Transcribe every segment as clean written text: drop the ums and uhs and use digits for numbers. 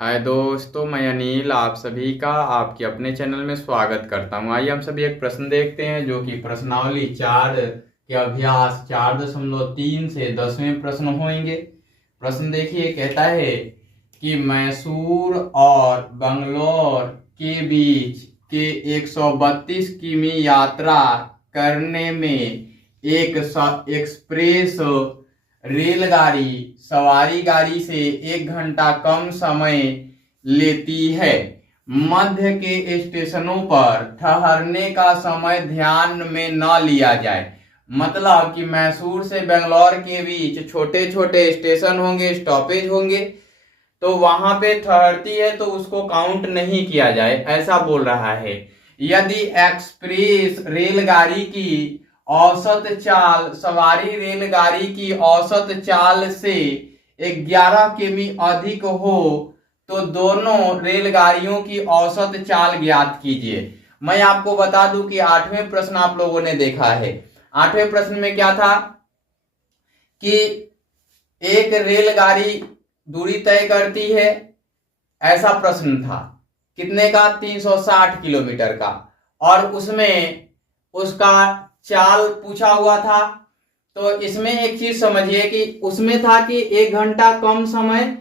हाय दोस्तों, मैं अनिल आप सभी का आपके अपने चैनल में स्वागत करता हूं। आइए हम सभी एक प्रश्न देखते हैं जो कि प्रश्नावली 4 के अभ्यास 4.3 से 10वें प्रश्न होंगे। प्रश्न देखिए, कहता है कि मैसूर और बंगलौर के बीच के 132 किमी यात्रा करने में एक एक्सप्रेस रेलगाड़ी सवारी गाड़ी से 1 घंटा कम समय लेती है। मध्य के स्टेशनों पर ठहरने का समय ध्यान में न लिया जाए। मतलब कि मैसूर से बेंगलोर के बीच छोटे छोटे स्टेशन होंगे, स्टॉपेज होंगे, तो वहां पे ठहरती है तो उसको काउंट नहीं किया जाए, ऐसा बोल रहा है। यदि एक्सप्रेस रेलगाड़ी की औसत चाल सवारी रेलगाड़ी की औसत चाल से 11 किमी अधिक हो तो दोनों रेलगाड़ियों की औसत चाल ज्ञात कीजिए। मैं आपको बता दूं कि 8वें प्रश्न आप लोगों ने देखा है। 8वें प्रश्न में क्या था कि एक रेलगाड़ी दूरी तय करती है, ऐसा प्रश्न था। कितने का? 360 किलोमीटर का। और उसमें उसका चाल पूछा हुआ था। तो इसमें एक चीज समझिए कि उसमें था कि 1 घंटा कम समय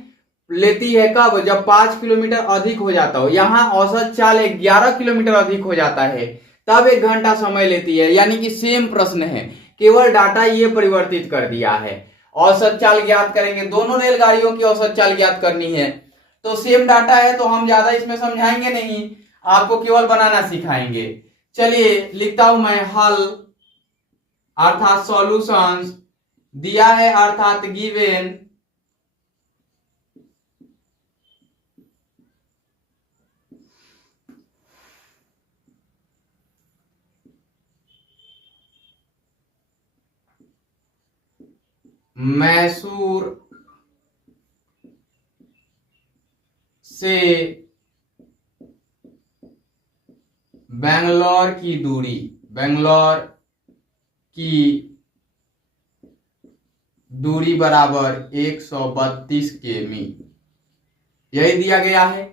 लेती है कब? जब 5 किलोमीटर अधिक हो जाता हो। यहां औसत चाल 11 किलोमीटर अधिक हो जाता है तब 1 घंटा समय लेती है। यानी कि सेम प्रश्न है, केवल डाटा ये परिवर्तित कर दिया है। औसत चाल ज्ञात करेंगे, दोनों रेलगाड़ियों की औसत चाल ज्ञात करनी है। तो सेम डाटा है तो हम ज्यादा इसमें समझाएंगे नहीं, आपको केवल बनाना सिखाएंगे। चलिए लिखता हूं मैं हल अर्थात सॉल्यूशंस, दिया है अर्थात गिवन, मैसूर से बेंगलोर की दूरी, बेंगलोर की दूरी बराबर 132 किमी, यही दिया गया है।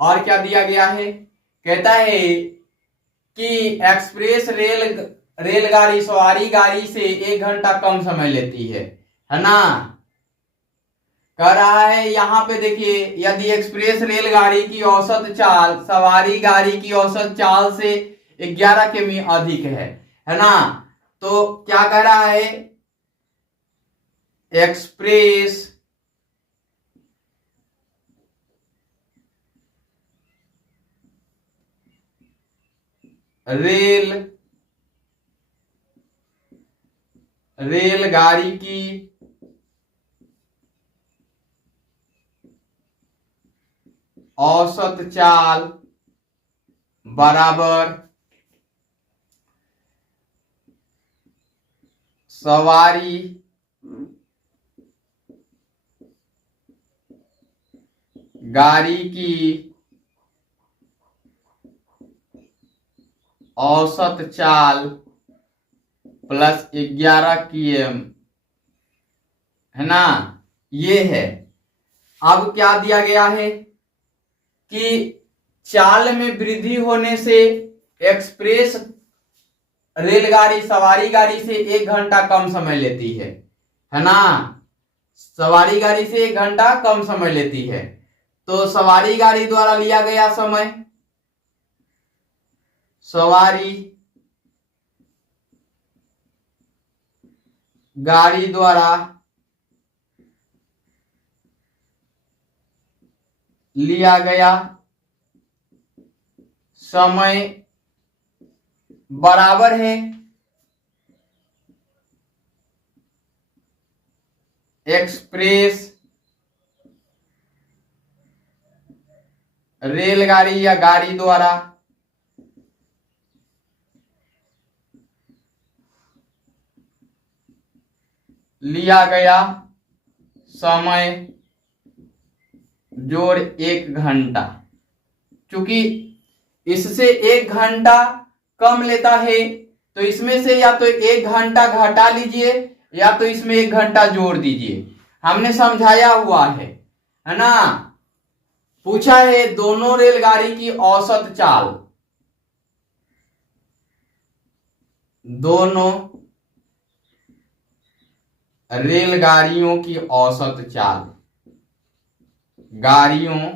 और क्या दिया गया है? कहता है कि एक्सप्रेस रेलगाड़ी सवारी गाड़ी से 1 घंटा कम समय लेती है ना। कह रहा है यहां पे देखिए, यदि एक्सप्रेस रेलगाड़ी की औसत चाल सवारी गाड़ी की औसत चाल से 11 किमी अधिक है ना। तो क्या कह रहा है? एक्सप्रेस रेलगाड़ी की औसत चाल बराबर सवारी गाड़ी की औसत चाल प्लस 11 km, है ना। ये है। अब क्या दिया गया है कि चाल में वृद्धि होने से एक्सप्रेस रेलगाड़ी सवारी गाड़ी से 1 घंटा कम समय लेती है ना। सवारी गाड़ी से 1 घंटा कम समय लेती है। तो सवारी गाड़ी द्वारा लिया गया समय, सवारी गाड़ी द्वारा लिया गया समय बराबर है एक्सप्रेस रेलगाड़ी या गाड़ी द्वारा लिया गया समय जोड़ 1 घंटा। क्योंकि इससे 1 घंटा कम लेता है तो इसमें से या तो 1 घंटा घटा लीजिए या तो इसमें 1 घंटा जोड़ दीजिए। हमने समझाया हुआ है ना। पूछा है दोनों रेलगाड़ी की औसत चाल, दोनों रेलगाड़ियों की औसत चाल, गाड़ियों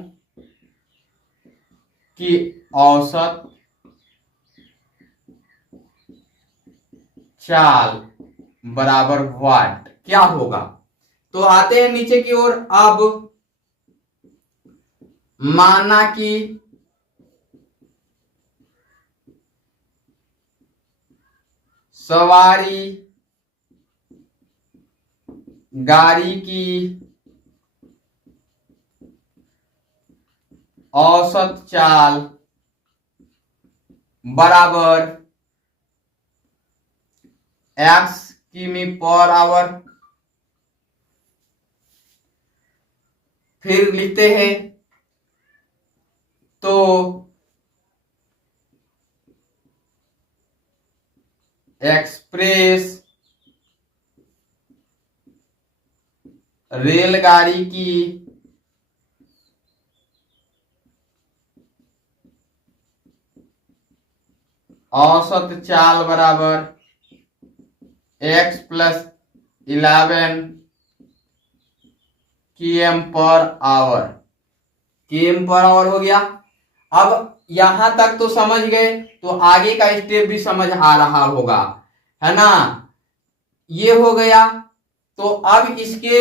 की औसत चाल बराबर वाट क्या होगा। तो आते हैं नीचे की ओर। अब माना कि सवारी गाड़ी की औसत चाल बराबर x किमी पर आवर। फिर लिखते हैं तो एक्सप्रेस रेलगाड़ी की औसत चाल बराबर x plus 11 km per hour. km per hour हो गया। अब यहां तक तो समझ गए, तो आगे का स्टेप भी समझ आ रहा होगा, है ना। ये हो गया। तो अब इसके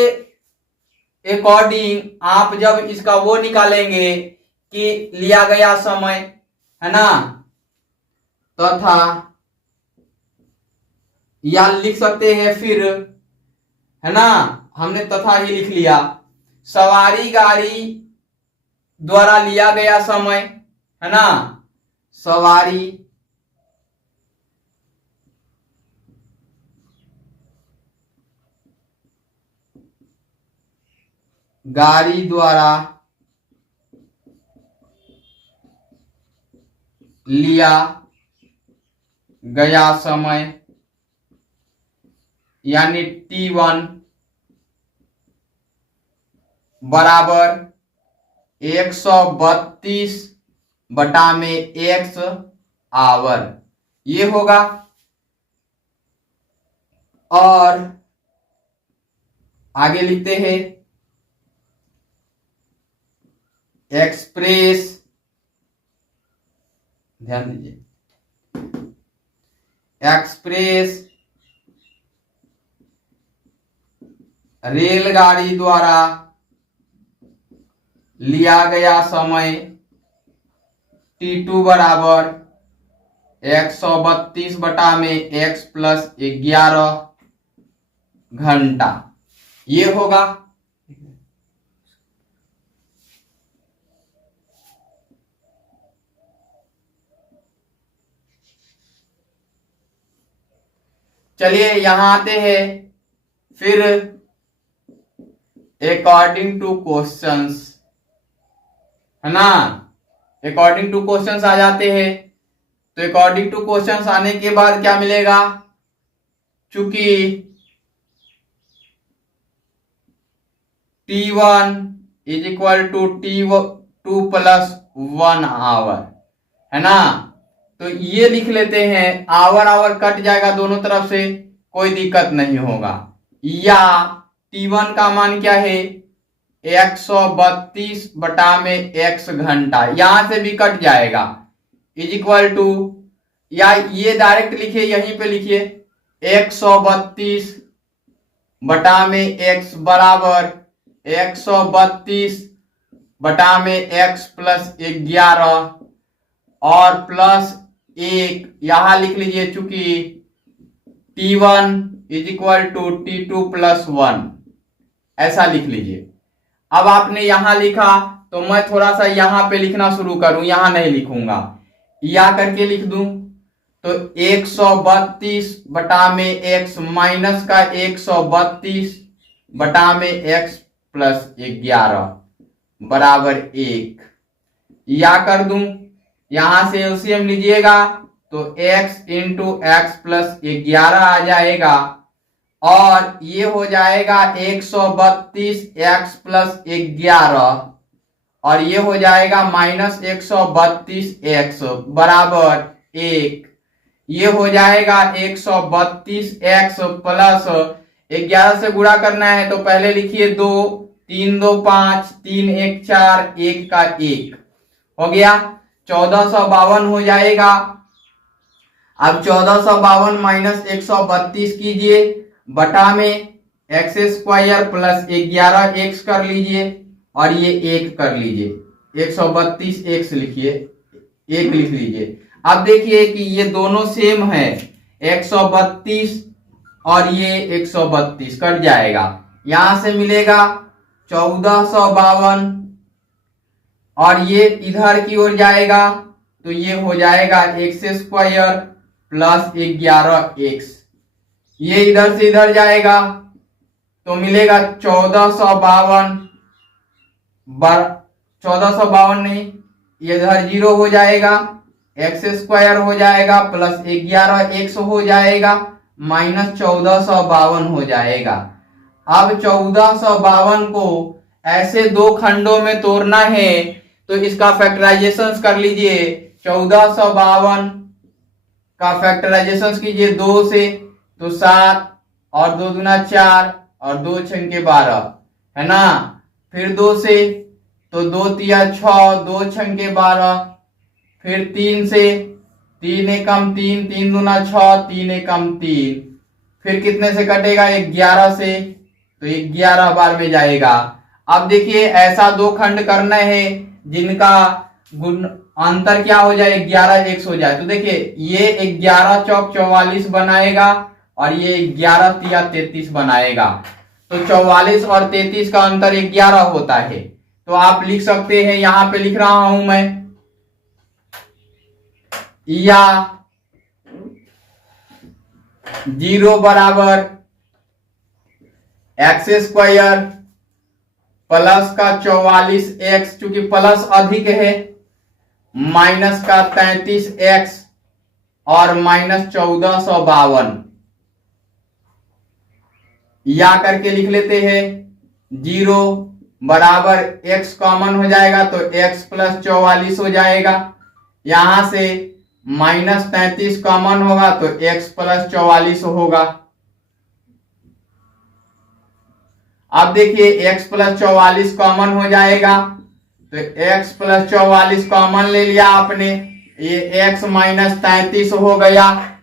अकॉर्डिंग आप जब इसका वो निकालेंगे कि लिया गया समय, है ना, तथा या लिख सकते हैं फिर, है ना, हमने तथा ही लिख लिया, सवारी गाड़ी द्वारा लिया गया समय, है ना, सवारी गाड़ी द्वारा लिया गया समय यानी T1 बराबर 132 बटा में x आवर, ये होगा। और आगे लिखते हैं एक्सप्रेस, ध्यान दीजिए, एक्सप्रेस रेलगाड़ी द्वारा लिया गया समय T2 बराबर 132 बटा में x प्लस 11 घंटा, ये होगा। चलिए यहां आते हैं फिर अकॉर्डिंग टू क्वेश्चंस, है ना, अकॉर्डिंग टू क्वेश्चंस आ जाते हैं। तो अकॉर्डिंग टू क्वेश्चंस आने के बाद क्या मिलेगा, चूंकि T1 is equal to T2 plus 1 hour, है ना, तो ये लिख लेते हैं, आवर आवर कट जाएगा दोनों तरफ से, कोई दिक्कत नहीं होगा। या T1 का मान क्या है 132 बटा में x घंटा, यहां से भी कट जाएगा, इज इक्वल टू, या ये डायरेक्ट लिखिए, यहीं पे लिखिए 132 बटा में x बराबर 132 बटा में x प्लस 11 और प्लस 1 यहां लिख लीजिए, चूंकि T1 is equal to T2 plus 1, ऐसा लिख लीजिए। अब आपने यहां लिखा तो मैं थोड़ा सा यहां पे लिखना शुरू करूं, यहां नहीं लिखूंगा, या करके लिख दूं, तो 132 बटा में x माइनस का 132 बटा में x प्लस 11 बराबर 1, या कर दूं, यहां से एलसीएम लीजिएगा तो x इंटू एक्स प्लस 11 आ जाएगा, और ये हो जाएगा 132 x प्लस 11 और ये हो जाएगा -132x बराबर 1। ये हो जाएगा 132x प्लस 11 से गुणा करना है तो पहले लिखिए 2, 3 2 5, 3 1 4, 1 का 1 हो गया, 1452 हो जाएगा। अब 1452 माइनस 132 कीजिए, बटा में एक्स स्क्वायर प्लस 11x कर लीजिए और ये 1 कर लीजिए, 132x लिखिए, 1 लिख लीजिए। अब देखिए कि ये दोनों सेम है, 132 और ये 132 कट जाएगा, यहां से मिलेगा 1452 और ये इधर की ओर जाएगा तो ये हो जाएगा एक्स स्क्वायर प्लस 11x, ये इधर से इधर जाएगा तो मिलेगा 1452 नहीं, ये इधर 0 हो जाएगा, एक्स स्क्वायर हो जाएगा प्लस 11x हो जाएगा माइनस 1452 हो जाएगा। अब 1452 को ऐसे दो खंडों में तोड़ना है तो इसका फैक्टराइजेशन कर लीजिए। 1452 का फैक्टराइजेशन कीजिए 2 से तो 7 और 2 दूना 4 और 2 छंके 12 है ना, फिर 2 से तो 2 तिया 6, 2 छंके 12, फिर 3 से 3 एकम 3, 3 दूना 6, 3 एकम 3, फिर कितने से कटेगा 11 से तो 11 बार में जाएगा। अब देखिए ऐसा दो खंड करना है जिनका गुण अंतर क्या हो जाए 11x हो जाए, तो देखिए ये 11 चौक 44 बनाएगा और ये 11 तिया 33 बनाएगा, तो 44 और 33 का अंतर 11 होता है। तो आप लिख सकते हैं, यहां पे लिख रहा हूं मैं, या 0 बराबर एक्स स्क्वायर प्लस का 44x चूंकि प्लस अधिक है, माइनस का 33x और माइनस 1452 या करके लिख लेते हैं। 0 बराबर x कॉमन हो जाएगा तो x प्लस 44 हो जाएगा, यहां से माइनस 33 कॉमन होगा तो x प्लस 44 होगा। अब देखिए x प्लस 44 कॉमन हो जाएगा तो x प्लस 44 कॉमन ले लिया आपने, ये x माइनस 33 हो गया,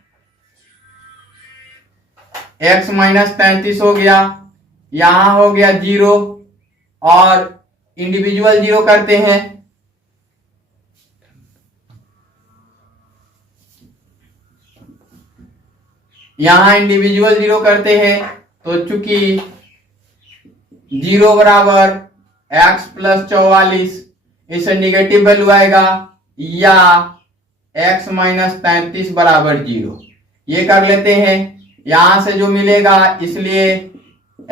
x माइनस 33 हो गया, यहां हो गया 0 और इंडिविजुअल 0 करते हैं, यहां इंडिविजुअल 0 करते हैं तो चूंकि 0 बराबर x प्लस 44 इसे निगेटिव वैल्यू आएगा, या x माइनस 33 बराबर 0 ये कर लेते हैं, यहां से जो मिलेगा इसलिए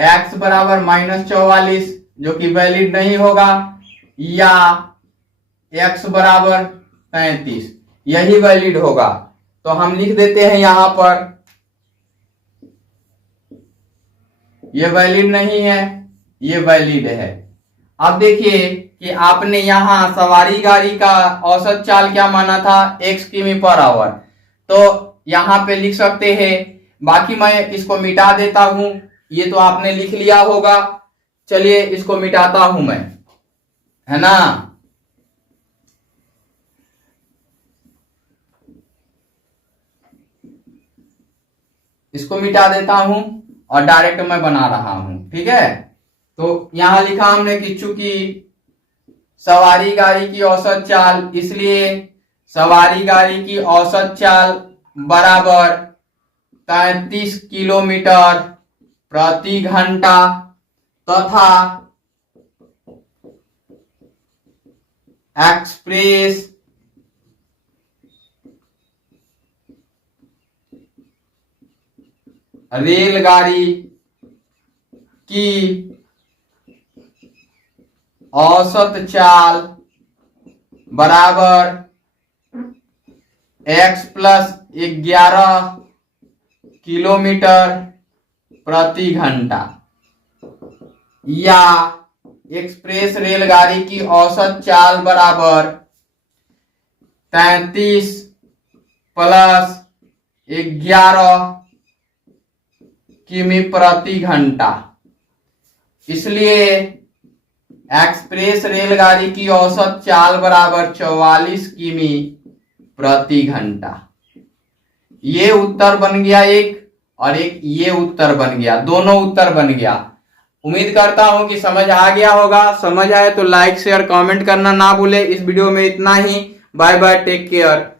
x बराबर माइनस 44 जो कि वैलिड नहीं होगा, या x बराबर 33 यही वैलिड होगा। तो हम लिख देते हैं यहां पर, ये वैलिड नहीं है, ये वैलिड है। अब देखिए कि आपने यहां सवारी गाड़ी का औसत चाल क्या माना था, x किमी पर आवर, तो यहां पे लिख सकते हैं, बाकी मैं इसको मिटा देता हूं, ये तो आपने लिख लिया होगा, चलिए इसको मिटाता हूं मैं, है ना। इसको मिटा देता हूं और डायरेक्ट मैं बना रहा हूं, ठीक है। तो यहां लिखा हमने कि चूंकि सवारी गाड़ी की औसत चाल, इसलिए सवारी गाड़ी की औसत चाल बराबर 33 किलोमीटर प्रति घंटा तथा एक्सप्रेस रेलगाड़ी की औसत चाल बराबर x प्लस 11 किलोमीटर प्रति घंटा, या एक्सप्रेस रेलगाड़ी की औसत चाल बराबर 33 प्लस 11 किमी प्रति घंटा। इसलिए एक्सप्रेस रेलगाड़ी की औसत चाल बराबर 44 किमी प्रति घंटा। ये उत्तर बन गया एक, और एक ये उत्तर बन गया, दोनों उत्तर बन गया। उम्मीद करता हूं कि समझ आ गया होगा। समझ आए तो लाइक शेयर कमेंट करना ना भूले। इस वीडियो में इतना ही। Bye bye, take care.